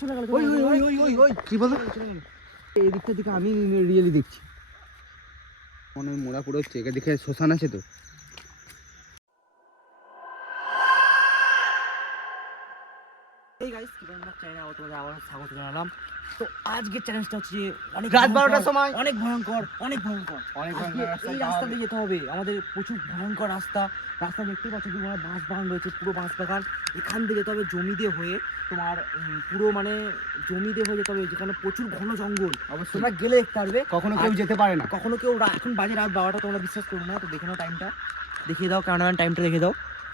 চলে গেল। ওই ওই ওই ওই ওই কি বলো? এই দিকটা দিকে আমি রিয়েলি দেখছি মনে মোড়া পুরো হচ্ছে একে দেখে শ্মশান আছে তো। এই গাইস কিভাবে চ্যানেলে তোমাদের আবার স্বাগত জানালাম। তো আজকের চ্যালেঞ্জটা হচ্ছে অনেক রাত 12টার সময় অনেক ভয়ঙ্কর এই রাস্তা দিয়ে যেতে হবে আমাদের, প্রচুর ভয়ঙ্কর রাস্তা দেখতেই পাচ্ছ তোমরা, বাঁশ বাগান রয়েছে, পুরো বাঁশ বাগান। এখান থেকে যেতে হবে জমি দিয়ে হয়ে, তোমার পুরো মানে জমি দিয়ে হয়ে যেতে হবে, যেখানে প্রচুর ঘন জঙ্গল। অবশ্যই তোমরা গেলে দেখতে পারবে, কখনো কেউ যেতে পারে না, কখনো কেউ। এখন বাজে রাত 12টা, তোমরা বিশ্বাস করো না। তো দেখে নাও টাইমটা, দেখিয়ে দাও ক্যামেরাম্যান, টাইমটা দেখে দাও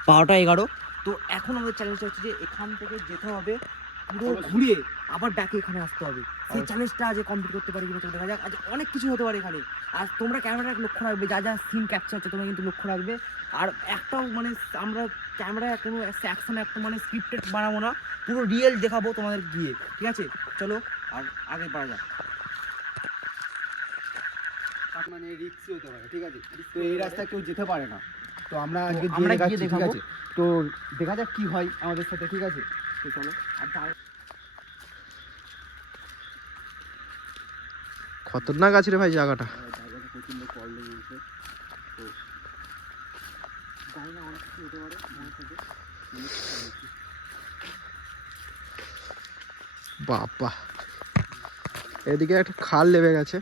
12টা 11। তো এখন আমাদের চ্যালেঞ্জটা হচ্ছে যে এখান থেকে যেতে হবে পুরো ঘুরে আবার ব্যাকে এখানে আসতে হবে। সেই চ্যালেঞ্জটা আজ কমপ্লিট করতে পারি কিনা তো দেখা যাক। আজ অনেক কিছু হতে পারে এখানে, আর তোমরা ক্যামেরা লক্ষ্য রাখবে, যা যা সিন ক্যাপচার হচ্ছে তোমরা কিন্তু লক্ষ্য রাখবে। আর একটাও মানে আমরা ক্যামেরায় কোনো অ্যাকশন একটা মানে স্ক্রিপ্টেড বানাবো না, পুরো রিয়েল দেখাবো তোমাদের গিয়ে, ঠিক আছে? চলো আর আগে বাড়া যাক। মানে রিস্কি হতে পারে, ঠিক আছে? তো এই রাস্তায় কেউ যেতে পারে না, তো আমরা আজকে আমরা গিয়ে ঠিক দেখাবো। আছে? তো দেখা যাক কি হয় আমাদের সাথে, ঠিক আছে? তো চলো। আর খতরনাক আছে রে ভাই জায়গাটা। জায়গাটা প্রচন্ড প্রবলেম আছে, তো জানি না অনেক কিছু হতে পারে মনে থেকে। বাবা, এদিকে একটা খাল লেবে গেছে,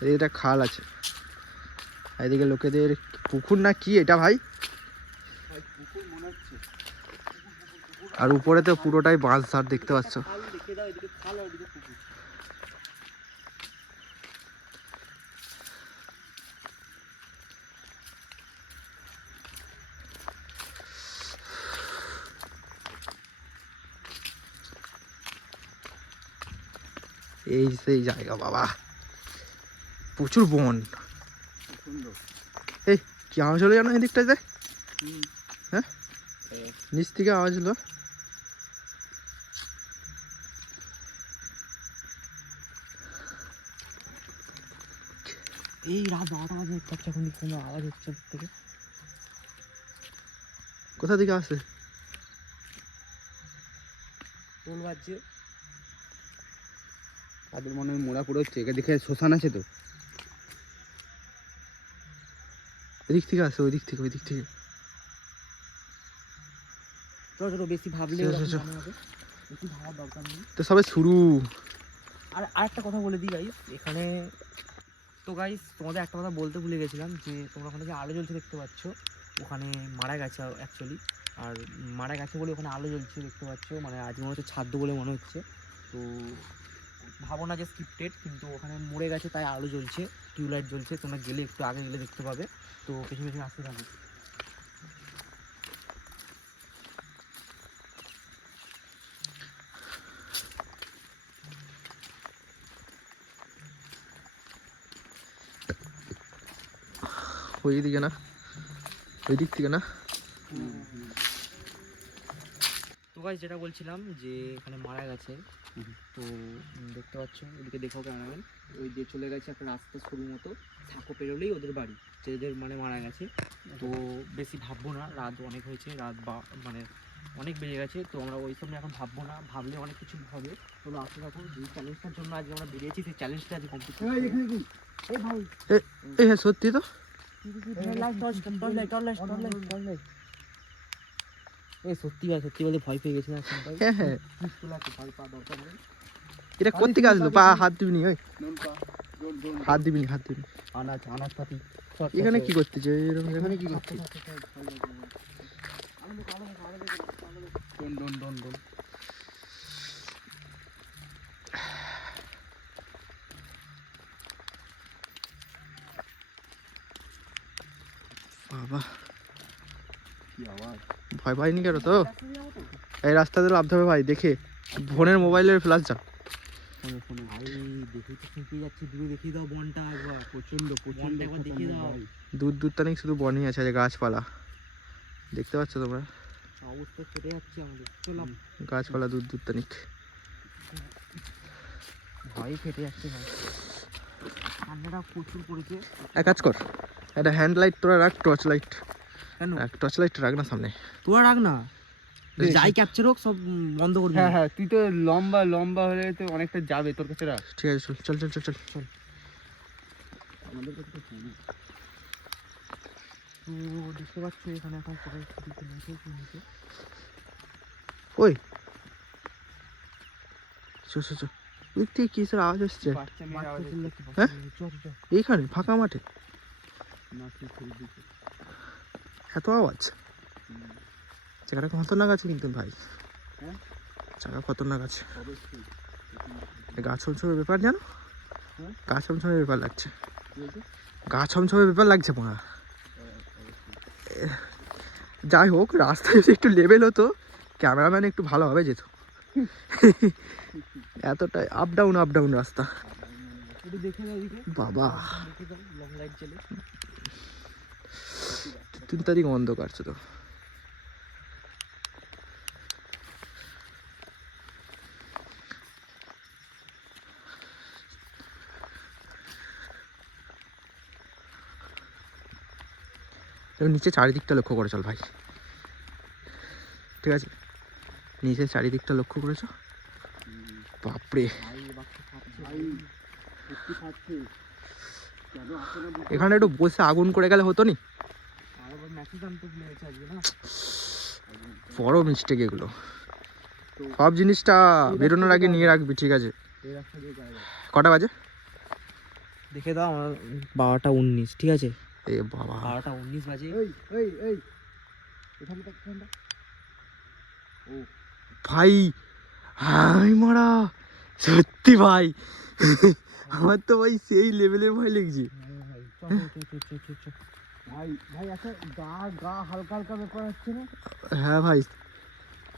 এদিকে একটা খাল আছে, এদিকে লোকেদের পুকুর না কি এটা ভাই, পুকুর মনে হচ্ছে। আর উপরে তো পুরোটাই বাঁশ ঝাড় দেখতে পাচ্ছ। এই সেই জায়গা বাবা, প্রচুর বন। এই কি আওয়াজ হলো জানো এদিকটাতে? হ্যাঁ, নিচ থেকে আওয়াজ হলো। এই রাত 12টা বাজে, এখন কোনো আওয়াজ হচ্ছে থেকে। কোথা থেকে আসে? টোল বাজছে, তাদের মনে হয় মোড়া পুরো হচ্ছে একে দেখে শ্মশান আছে তো। এদিক থেকে আসে, ওই দিক থেকে চলো চলো, বেশি ভাবলে চলো, চলো, চলো। বেশি ভাবার দরকার নেই। তো সবে শুরু। আর আরেকটা কথা বলে দিই গাইস, এখানে তো গাইস তোমাদের একটা কথা বলতে ভুলে গেছিলাম, যে তোমরা ওখানে যে আলো জ্বলছে দেখতে পাচ্ছ, ওখানে মারা গেছে অ্যাকচুয়ালি। আর মারা গেছে বলে ওখানে আলো জ্বলছে দেখতে পাচ্ছ, মানে আজ মনে হচ্ছে ছাদ্য বলে মনে হচ্ছে। তো ভাবো না যে স্ক্রিপ্টেড, কিন্তু ওখানে মরে গেছে তাই আলো জ্বলছে, টিউবলাইট জ্বলছে। তোমরা গেলে একটু আগে গেলে দেখতে পাবে। তো পেছনে পেছনে আসতে থাকো। ওই দিকে না, ওই দিক থেকে না। তো গাইস যেটা বলছিলাম, যে এখানে মারা গেছে, তো দেখতে পাচ্ছ ওদিকে দেখো ক্যামেরাম্যান, ওই দিয়ে চলে গেছে একটা রাস্তা সরু মতো, থাকো পেরোলেই ওদের বাড়ি, যেদের মানে মারা গেছে। তো বেশি ভাববো না, রাত অনেক হয়েছে, রাত মানে অনেক বেজে গেছে। তো আমরা ওই সব নিয়ে এখন ভাববো না, ভাবলে অনেক কিছু হবে। চলো আসতে থাকো, যে চ্যালেঞ্জটার জন্য আজকে আমরা বেরিয়েছি, সেই চ্যালেঞ্জটা আজ কমপ্লিট করবো। এই ভাই, এই হ্যাঁ সত্যি তো। এই সত্যি ভাই, সত্যি বলে ভয় পেয়ে গেছিলাম। হ্যাঁ হ্যাঁ, ভয় পাওয়া দরকার নেই। এটা কোত্থেকে আসলো? পা হাত দিবিনি, ওই হাত দিবিনি। আনাজপাতি এখানে কি করতেছে? এখানে কি করছিস? বাবা, ভয় পাইনি কেন তো? এই রাস্তাতে লাভতে হবে ভাই, দেখে ফোনের মোবাইলের ফ্ল্যাশ যা। দেখিয়ে দাও বনটা একবার, প্রচন্ড একবার দেখিয়ে দাও। দূর তানিক শুধু বনই আছে, গাছপালা দেখতে পাচ্ছ তোমরা, অবস্থা কেটে যাচ্ছে আমাদের। চলাম, গাছপালা দূর তানিক। ভয় কেটে যাচ্ছে ভাই, ঠান্ডাটা প্রচুর পড়েছে। এক কাজ কর, একটা হ্যান্ড লাইট তোরা রাখ, টর্চ লাইট। কেন? টর্চ লাইট রাখ না সামনে। তোরা রাখ না, যাই ক্যাপচার হোক সব বন্ধ করবি হ্যাঁ না। হ্যাঁ, তুই তো লম্বা লম্বা হলে তো অনেকটা যাবে তোর কাছে রাখ। ঠিক আছে চল চল চল চল চল। আমাদের কাছে তো ফোন নেই। তো দেখতে পাচ্ছ এখানে এখন সবাই ছুটিতে নিচে ওই চল চল চল। ওই থেকে কিসের আওয়াজ আসছে? বাচ্চা মেয়ের আওয়াজ হচ্ছে। হ্যাঁ? চল চল। এইখানে ফাঁকা মাঠে না তুই খেলবি দিকে। এত আওয়াজ? জায়গাটা খতরনাক আছে কিন্তু ভাই। হ্যাঁ? জায়গা খতরনাক আছে। অবশ্যই। গা ছমছমের ব্যাপার জানো? হ্যাঁ? গা ছমছমের ব্যাপার লাগছে। কি বলছিস? গা ছমছমের ব্যাপার লাগছে মনে। যাই হোক, রাস্তা যদি একটু লেভেল হতো ক্যামেরাম্যান একটু ভালোভাবে যেত। এতটাই আপ ডাউন রাস্তা। একটু দেখে দাও এদিকে। বাবা দেখে দাও লং লাইট জ্বলে। 3 তারিখ অন্ধকার ছিল। নিচে চারিদিকটা লক্ষ্য করে চল ভাই, ঠিক আছে? নিচে চারিদিকটা লক্ষ্য করেছো? বাপরে, ভাই বাচ্চা খাচ্ছে ভাই সত্যি খাচ্ছে। কেন আসে না বুঝতে এখানে একটু বসে আগুন করে গেলে হতো নি? আর আবার ম্যাসেজ আনতে ভুলে গেছে আজকে না। বড় মিস্টেক এগুলো। সব জিনিসটা বেরোনোর আগে নিয়ে রাখবি, ঠিক আছে? এই রাস্তা দিয়ে যাওয়া যায়। কটা বাজে? দেখে দাও আমার 12টা 19, ঠিক আছে? এ বাবা, 12টা 19 বাজে। এই এখানে দেখ এখানটা। ও ভাই হাই মারা, সত্যি ভাই। আমার তো ভাই সেই লেভেলের ভয় লেগেছে। ভাই চল। ভাই ভাই আচ্ছা, গা গা হালকা হালকা ব্যাপার হচ্ছে না? হ্যাঁ ভাই,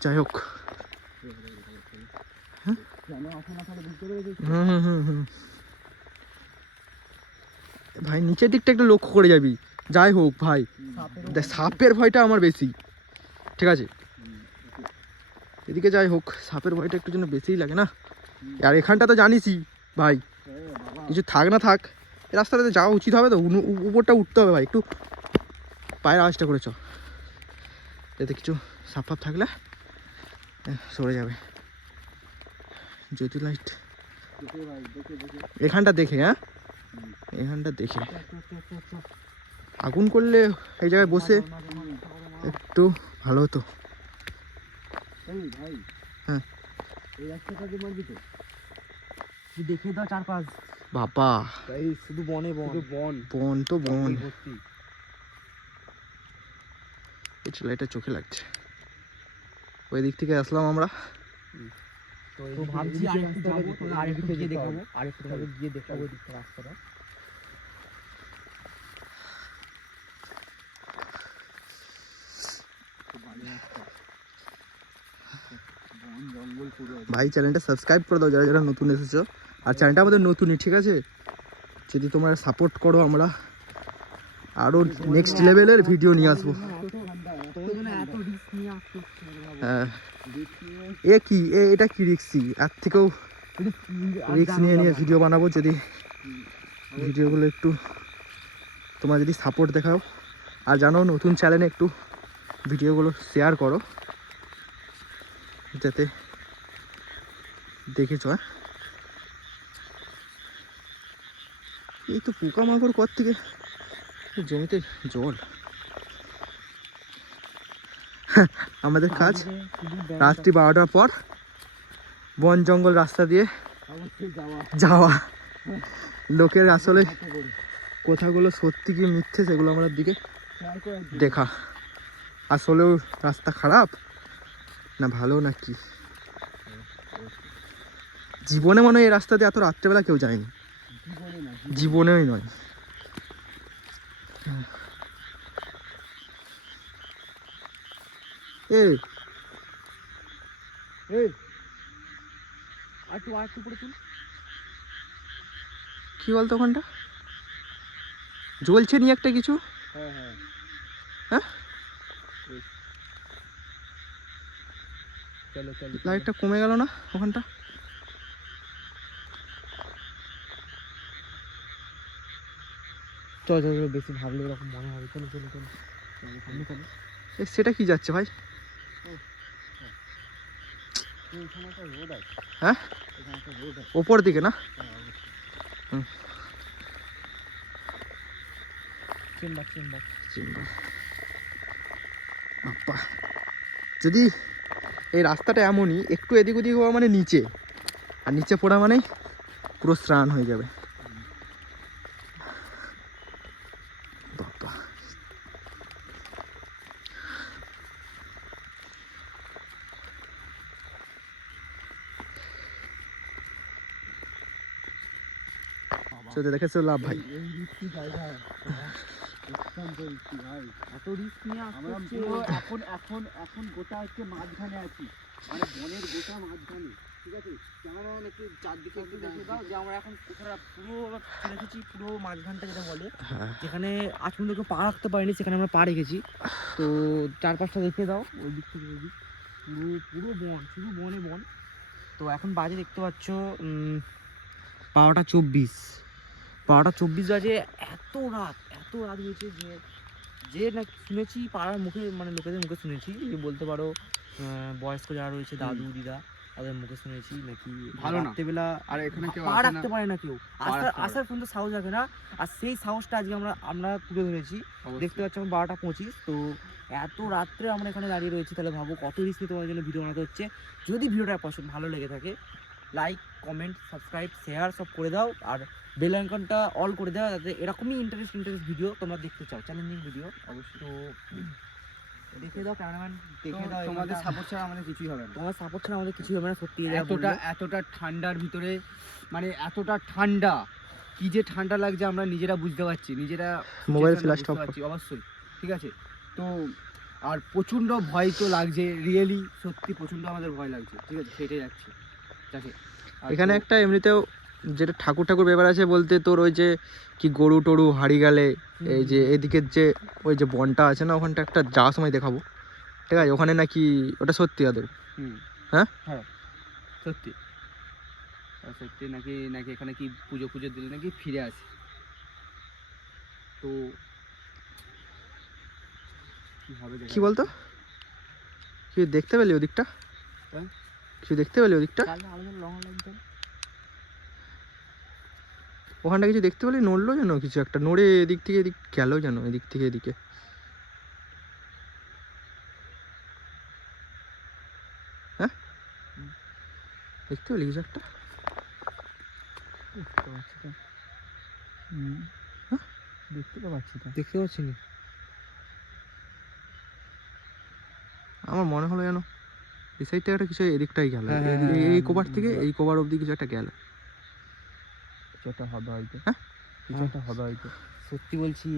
যাই হোক। কেন আসে না তাহলে বুঝতে পেরেছিস? হুম। ভাই নিচের দিকটা একটু লক্ষ্য করে যাবি। যাই হোক ভাই, দেখ সাপের ভয়টা আমার বেশি, ঠিক আছে? এদিকে যাই হোক, সাপের ভয়টা একটু জন্য বেশিই লাগে না। আর এখানটা তো জানিসই ভাই, কিছু থাক না থাক এই রাস্তাটাতে যাওয়া উচিত হবে তো। উপরটা উঠতে হবে ভাই, একটু পায়ের আওয়াজটা করে চ, যাতে কিছু সাপ ফাপ থাকলে সরে যাবে। যদি লাইট ভাই দেখে এখানটা দেখে, হ্যাঁ এখানটা দেখে আগুন করলে এই জায়গায় বসে একটু ভালো হতো। এই ভাই হ্যাঁ। এই রাস্তাটা দিয়ে মারবি তো? তুই দেখে দাও চারপাশ। বাবা, এই শুধু বনে বন। শুধু বন বন তো বন। ভর্তি। এই লাইটটা চোখে লাগছে। ওই দিক থেকে আসলাম আমরা। তো ভাবছি আরেকটু যাবো, তাহলে আরেকটু গিয়ে দেখাবো, আরেকটু গিয়ে দেখাবো দিকটা রাস্তাটা। বন জঙ্গল পুরো। ভাই চ্যানেলটা সাবস্ক্রাইব করে দাও যারা যারা নতুন এসেছো। আর চ্যানেলটা আমাদের নতুনই, ঠিক আছে? যদি তোমরা সাপোর্ট করো আমরা আরও নেক্সট লেভেলের ভিডিও নিয়ে আসবো। হ্যাঁ, এটা কি রিক্সি? এর থেকেও রিক্স নিয়ে ভিডিও বানাবো। যদি ভিডিওগুলো একটু তোমরা যদি সাপোর্ট দেখাও, আর জানো নতুন চ্যানেলে একটু ভিডিওগুলো শেয়ার করো যাতে দেখেছো। হ্যাঁ, এই তো পোকামাকড় কর থেকে জমিতে জল। আমাদের কাজ রাত্রি 12টার পর বন জঙ্গল রাস্তা দিয়ে যাওয়া। লোকের আসলে কথাগুলো সত্যি কি মিথ্যে সেগুলো আমাদের দিকে দেখা। আসলেও রাস্তা খারাপ না ভালো না কি? জীবনে মনে হয় এই রাস্তাতে এত রাত্রেবেলা কেউ যায়নি, জীবনেই নয়। এই আরেকটু পরে চল। কি বলতো ওখানটা জ্বলছে নি একটা কিছু? হ্যাঁ হ্যাঁ, চলো লাইটটা কমে গেল না ওখানটা? চল বেশি ভাবলে এরকম মনে হবে। চলো সেটা কি যাচ্ছে ভাই? এখানে একটা রোড আছে, হ্যাঁ এখানে একটা রোড আছে। ওপর দিকে না? চেম্বার চেম্বার বাপ্পা, যদি এই রাস্তাটা এমনই একটু এদিক ওদিক হওয়া মানে নিচে, আর নিচে পড়া মানে পুরো স্নান হয়ে যাবে। বাপ্পা, সেটা দেখেছো লাভ ভাই। এই রিস্কি জায়গা অত্যন্ত রিস্কি ভাই। এত রিস্ক নিয়ে আমরা আসছে পুরো এখন এখন এখন গোটা হচ্ছে মাঝখানে আছি, মানে বনের গোটা মাঝখানে, ঠিক আছে? ক্যামেরাম্যান একটু চারদিকে একটু দেখে দাও যে আমরা এখন কোথায় পুরো রেখেছি, পুরো মাঝখানটা যেটা বলে, হ্যাঁ যেখানে আজ পর্যন্ত কেউ পা রাখতে পারেনি সেখানে আমরা পা রেখেছি। তো চারপাশটা দেখে দাও, ওই দিক থেকে ওই দিক পুরো পুরো বন, শুধু বনে বন। তো এখন বাজে দেখতে পাচ্ছ 12:24, 12:24 বাজে। এত রাত হয়েছে যে যে না শুনেছি পাড়ার মুখে, মানে লোকেদের মুখে শুনেছি, যে বলতে পারো বয়স্ক যারা রয়েছে দাদু দিদা তাদের মুখে শুনেছি নাকি ভালো না। রাত্রেবেলা আর এখানে কেউ পা আসে না। রাখতে পারে না কেউ, রাখতে পারে আসার পর্যন্ত সাহস রাখে না। আর সেই সাহসটা আজকে আমরা তুলে ধরেছি। অবশ্যই। দেখতে পাচ্ছ এখন 12:25। তো এত রাত্রে আমরা এখানে দাঁড়িয়ে রয়েছি, তাহলে ভাবো কত রিস্ক নিয়ে তোমার জন্য ভিডিও বানাতে হচ্ছে। যদি ভিডিওটা ভালো লেগে থাকে, লাইক কমেন্ট সাবস্ক্রাইব শেয়ার সব করে দাও, আর বেল আইকনটা অল করে দাও, যাতে এরকমই ইন্টারেস্ট ভিডিও তোমরা দেখতে চাও, চ্যালেঞ্জিং ভিডিও। অবশ্যই তো দেখে দাও ক্যামেরাম্যান, দেখে দাও। তোমাদের সাপোর্ট ছাড়া আমাদের কিছুই হবে না। তোমার সাপোর্ট ছাড়া আমাদের কিছু হবে না, সত্যি। এতটা ঠান্ডার ভিতরে, মানে এতটা ঠান্ডা, কি যে ঠান্ডা লাগছে আমরা নিজেরা বুঝতে পারছি, নিজেরা মোবাইল situation ফ্ল্যাশ বুঝতে অফ পারছি, অবশ্যই, ঠিক আছে? তো আর প্রচণ্ড ভয় তো লাগছে, রিয়েলি সত্যি প্রচণ্ড আমাদের ভয় লাগছে, ঠিক আছে? সেটাই যাচ্ছে যাকে এখানে একটা এমনিতেও যেটা ঠাকুর ব্যাপার আছে বলতে, তোর ওই যে কি গরু টরু হারিয়ে গেলে, এই যে এদিকের যে ওই যে বনটা আছে না, ওখানটা একটা যাওয়ার সময় দেখাবো, ঠিক আছে? ওখানে নাকি ওটা সত্যি আদৌ? হ্যাঁ হ্যাঁ সত্যি সত্যি নাকি নাকি এখানে কি পুজো দিলে নাকি ফিরে আসে। তো কি বলতো, কি দেখতে পেলি ওদিকটা? হ্যাঁ? কিছু দেখতে পেলি ওদিকটা? ওখানটা কিছু দেখতে পেলি? নড়লো যেন কিছু একটা, নড়ে এদিক থেকে এদিক গেল যেন, এদিক থেকে এদিকে। হ্যাঁ দেখতে পেলি কিছু একটা? দেখতে তো পাচ্ছি তো। দেখতে পাচ্ছি না, আমার মনে হলো যেন এই সাইড থেকে একটা কিছু এদিকটাই গেল, হ্যাঁ, হ্যাঁ, এই হ্যাঁ, কভার থেকে এই কভার অবধি কিছু একটা গেল। কিছু একটা হবে হয়তো, হ্যাঁ কিছু একটা হবে হয়তো। সত্যি বলছি,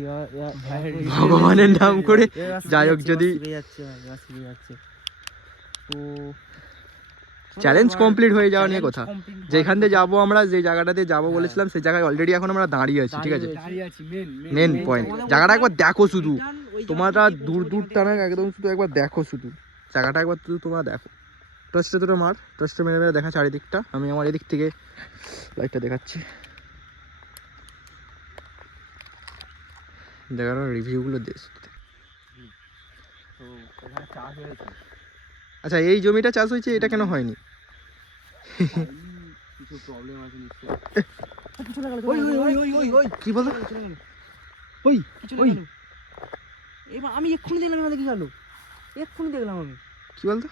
ভগবানের নাম করে যাই হোক, যদি যাচ্ছে তো চ্যালেঞ্জ কমপ্লিট হয়ে যাওয়া নিয়ে challenge কথা, complete হওয়ার যেখান দিয়ে কথা। যাবো আমরা, যে জায়গাটাতে যাবো হ্যাঁ। বলেছিলাম, সেই জায়গায় অলরেডি এখন আমরা দাঁড়িয়ে আছি, ঠিক আছে? দাঁড়িয়ে দাঁড়িয়ে আছি মেন main পয়েন্ট, point। জায়গাটা একবার দেখো শুধু, Return ওই তোমরা জায়গাটায় গিয়ে দূর পৌঁছবো, টানা যেখানে একদম শুধু একবার দেখো, শুধু জায়গাটা একবার শুধু তোমরা দেখো। টর্চটা দুটো মার, টর্চটা মেরে মেরে দেখা চারিদিকটা। আমি আমার এদিক থেকে লাইটটা দেখাচ্ছি, দেখানো রিভিউগুলো দিস। তো এখানে চাষ হয়েছে, আচ্ছা, এই জমিটা চাষ হয়েছে, এটা কেন হয়নি? কিছু প্রবলেম আছে নিশ্চয়ই। কি বলো? এবার আমি এক্ষুনি দেখলাম, দেখি গেল, এক্ষুনি দেখলাম আমি। কি বলতো?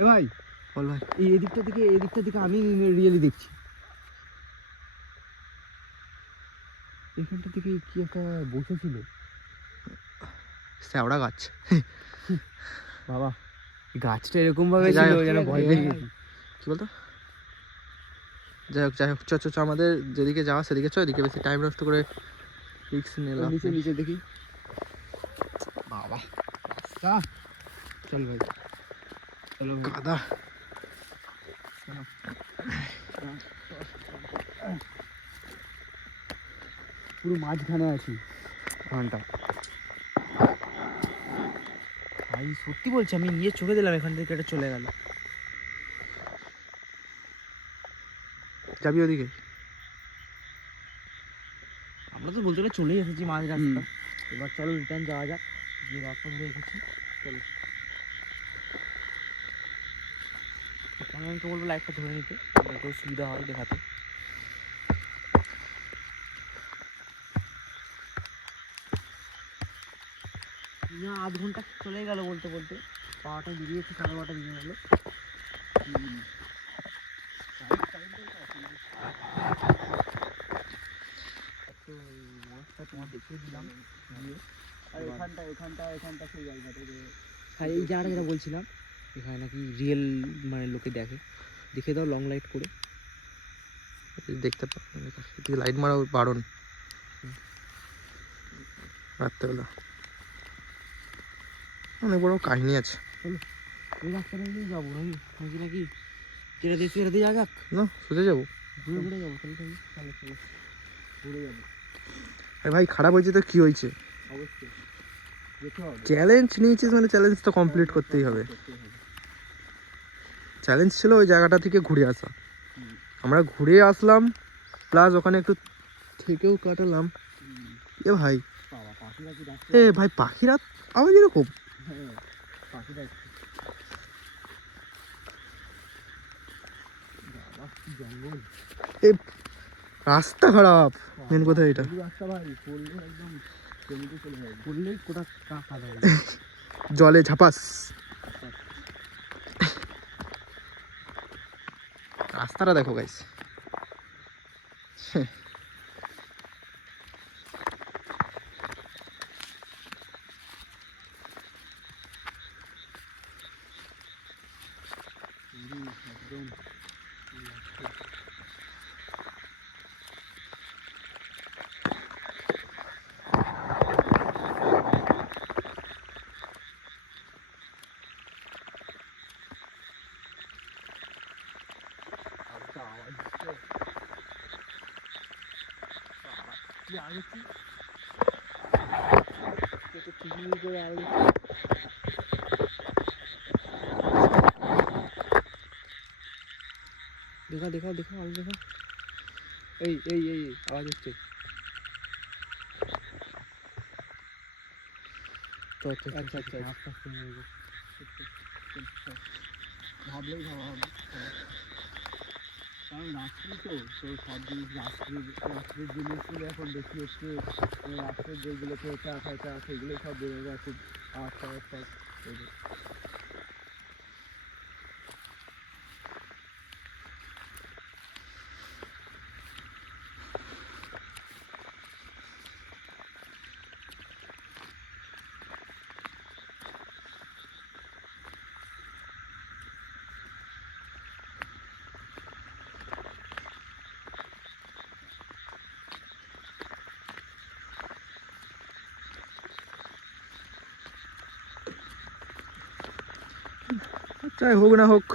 এ ভাই, বল ভাই। এই এদিকটা থেকে আমি রিয়েলি দেখছি, এখানটা থেকে কি একটা বসেছিল শ্যাওড়া গাছ। বাবা, গাছটা এরকম ভাবে যাই ছিল হোক, যেন ভয় পেয়ে গেছি। কি বলতো? যাই হোক চ চ চ, আমাদের যেদিকে যাওয়া সেদিকে চ, এদিকে বেশি টাইম নষ্ট করে রিস্ক নিলাম। নিচে নিচে দেখি বাবা, রাস্তা, চল ভাই, চলো ভাই। কাদা। পুরো মাঝখানে আছি ঘন্টা। ভাই সত্যি বলছি, আমি নিজের চোখে দিলাম এখান থেকে এটা চলে গেল। যাবি ওদিকে? আমরা তো বলতে গেলে চলেই এসেছি মাঝ রাস্তা। এবার চলো রিটার্ন যাওয়া যাক, যে রাস্তা ধরে এসেছি। চলো ক্যামেরাম্যানকে বলবো লাইটটা ধরে নিতে, যাতে সুবিধা হয় দেখাতে। না, আধ ঘন্টা চলে গেল বলতে বলতে, 12টা বেরিয়েছে, 12:30 বেজে গেল। তো মাছটা তোমার দেখিয়ে দিলাম দিয়ে। আর এখানটা সেই জায়গাটা যে আর এই জায়গাটা যেটা বলছিলাম, এখানে নাকি রিয়েল মানে লোকে দেখে, দেখে দাও লং লাইট করে। দেখতে পাবেন এদিকে লাইট মারা বারণ রাত্রেবেলা। অনেক বড় কাহিনী আছে। এই রাস্তাটা দিয়ে যাবো নাকি নাকি নাকি যেটা দিয়ে সেটা দিয়ে যাক, না সোজা যাবো। ঘুরে ঘুরে যাবো, তাহলে তাহলে তাহলে চলো ঘুরে যাবে। আরে ভাই খারাপ হয়েছে তো কি হয়েছে, অবশ্যই যেতে হবে, চ্যালেঞ্জ নিয়েছিস মানে চ্যালেঞ্জ তো কমপ্লিট করতেই হবে। করতেই হবে। চ্যালেঞ্জ ছিল ওই জায়গাটা থেকে ঘুরে আসা, আমরা ঘুরে আসলাম প্লাস ওখানে একটু থেকেও কাটালাম। এ ভাই, বাবা পাখিরা কি ডাকছে? এ ভাই পাখিরা আওয়াজ এরকম। হ্যাঁ, পাখি ডাকছে। বাবা কি জঙ্গল, এ রাস্তা খারাপ, মেন কথা এটা। এই রাস্তা ভাই পড়লে একদম জমিতে চলে যাবে। বললেই কোটা কাকা দেয়। জলে ঝাপাস। রাস্তাটা দেখো গাইস, একদম কি আগে করে আগে দেখা দেখা দেখা আলো দেখা। এই এই এই আওয়াজ হচ্ছে। তো আচ্ছা আচ্ছা আস্তে আস্তে নেবো। ভাবলেই ভাবা হবে, কারণ রাত্রি তো সব জিনিস রাত্রির জিনিসগুলো এখন বেশি হচ্ছে। রাত্রের যেগুলো পেঁচা ফেঁচা সেগুলো সব বেরোবে খুব আস্তে আস্তে। যাই হোক না হোক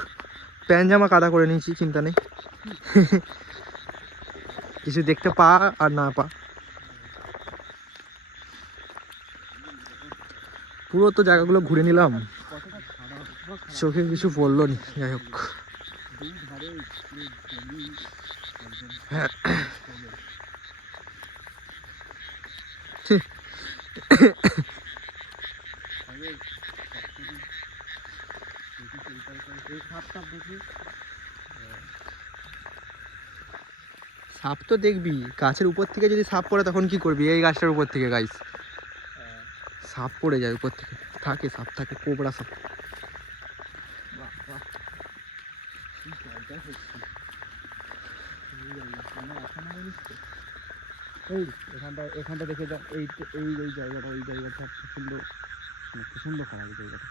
প্যান্ট জামা কাদা করে নিয়েছি, চিন্তা নেই। কিছু দেখতে পা আর না পা, পুরো তো জায়গাগুলো ঘুরে নিলাম, কতটা খারাপ চোখে কিছু পড়লো নি। যাই হোক দুই ধারে পুরো জমি একদম হ্যাঁ। আগে এই সাপটা দেখি। সাপ তো দেখবি, গাছের উপর থেকে যদি সাপ পড়ে তখন কি করবি? এই গাছটার উপর থেকে গাইস সাপ পড়ে যায় উপর থেকে, থাকে সাপ, থাকে কোবরা সাপ। বাহ বাহ কি জায়গা হচ্ছে এই এখানটা দেখে দাও। এই এই জায়গাটা, এই জায়গাটা প্রচণ্ড প্রচণ্ড খারাপ জায়গাটা।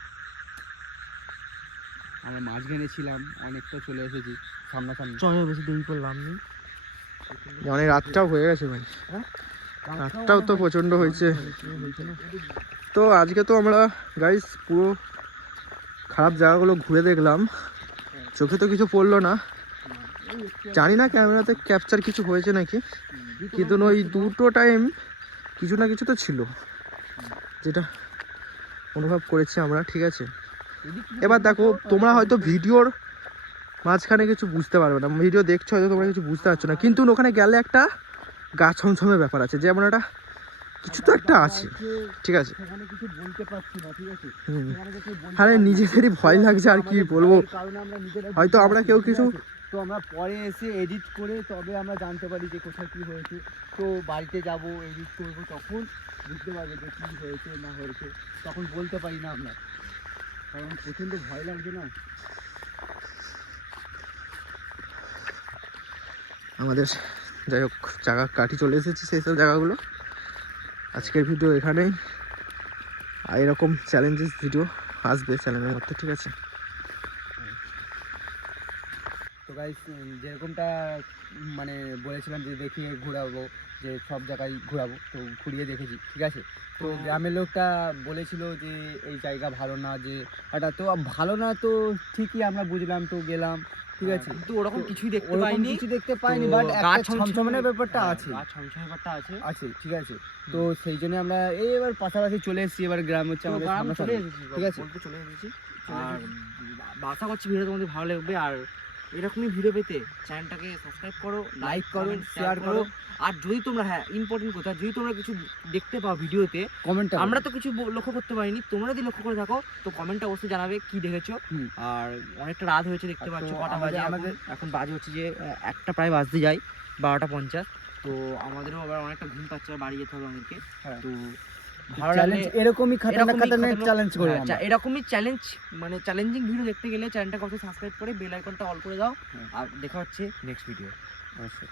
আমরা মাঝখানে ছিলাম, অনেকটা চলে এসেছি সামনাসামনি। চলে বেশি দেরি করলাম নি। অনেক রাতটাও হয়ে গেছে ভাই, রাতটাও তো প্রচণ্ড হয়েছে। তো আজকে তো আমরা গাইস পুরো খারাপ জায়গাগুলো ঘুরে দেখলাম, চোখে তো কিছু পড়লো না, জানি না ক্যামেরাতে ক্যাপচার কিছু হয়েছে নাকি, কিন্তু ওই দুটো টাইম কিছু না কিছু তো ছিল যেটা অনুভব করেছি আমরা, ঠিক আছে। এবার দেখো তোমরা হয়তো ভিডিওর মাঝখানে কিছু বুঝতে পারবে না, ভিডিও দেখছো হয়তো তোমরা কিছু বুঝতে পারছো না, কিন্তু ওখানে গেলে একটা গা ছমছমের ব্যাপার আছে, যেমন একটা কিছু তো একটা আছে, ঠিক আছে। সেখানে কিছু বলতে পারছি না, ঠিক আছে। হুম। সেখানে কিছু বলতে আরে পারছি না, নিজেদেরই ভয় লাগছে, আর কি আমাদের বলবো। ভয়ের কারণে আমরা নিজেরা হয়তো বুঝতে আমরা পারছি কেউ না, ঠিক কিছু আছে? তো আমরা পরে এসে এডিট করে তবে আমরা জানতে পারি যে কোথায় কি হয়েছে। তো বাড়িতে যাব, এডিট করব, তখন বুঝতে পারবে যে কি হয়েছে না হয়েছে। তখন বলতে পারি না আমরা, কারণ প্রচণ্ড ভয় লাগছে না। আমাদের যাই হোক জায়গা কাটি চলে এসেছে সেই সব জায়গাগুলো। আজকের ভিডিও এখানেই, আর এরকম চ্যালেঞ্জেস ভিডিও আসবে চ্যানেলের মধ্যে, ঠিক আছে। তো গাইস, যেরকমটা মানে বলেছিলাম যে দেখিয়ে ঘোরাবো, যে সব জায়গায় ঘোরাবো, তো ঘুরিয়ে দেখেছি, ঠিক আছে। তো গ্রামের লোকটা বলেছিল যে এই জায়গা ভালো না, যে এটা তো ভালো না, তো ঠিকই আমরা বুঝলাম, তো গেলাম, ঠিক আছে। কিন্তু ওরকম কিছুই দেখতে ওরকম পাইনি, কিছু দেখতে পাইনি, তো বাট গা একটা ছমছমানের ব্যাপারটা হ্যাঁ, আছে, গা ছমছমের ব্যাপারটা আছে। আছে, ঠিক আছে। তো সেই জন্য আমরা এবার পাশাপাশি চলে এসেছি, এবার গ্রাম হচ্ছে তো আমাদের গ্রামে চলে সামনাসামনি, এসেছি, ঠিক আছে। বলতে চলে এসেছি। আর আশা করছি ভিডিও তোমাদের ভালো লাগবে, আর এরকমই ভিডিও পেতে চ্যানেলটাকে সাবস্ক্রাইব করো, লাইক করো, শেয়ার শেয়ার করো। করো, আর যদি তোমরা, হ্যাঁ ইম্পর্টেন্ট কথা, যদি তোমরা কিছু দেখতে পাও ভিডিওতে, কমেন্ট আমরা তো কিছু লক্ষ্য করতে পারিনি, তোমরা যদি লক্ষ্য করে থাকো তো কমেন্টটা অবশ্যই জানাবে কি দেখেছো। হুম। আর অনেকটা রাত হয়েছে, দেখতে আর পাচ্ছ তো কটা বাজে আমাদের এখন বাজে হচ্ছে যে একটা প্রায় বাজতে যায়, 12:50। তো আমাদেরও আবার অনেকটা ঘুম পাচ্ছে, আর বাড়ি যেতে হবে আমাদেরকে। হ্যাঁ। তো ভালো লাগলে চ্যালেঞ্জ এরকমই খাতারনাক চ্যালেঞ্জ করবো হ্যাঁ, আমরা। এরকমই চ্যালেঞ্জ, মানে চ্যালেঞ্জিং ভিডিও দেখতে গেলে চ্যানেলটাকে অবশ্যই সাবস্ক্রাইব করে বেল আইকনটা অল করে দাও। হ্যাঁ। আর দেখা হচ্ছে নেক্সট ভিডিও। অবশ্যই।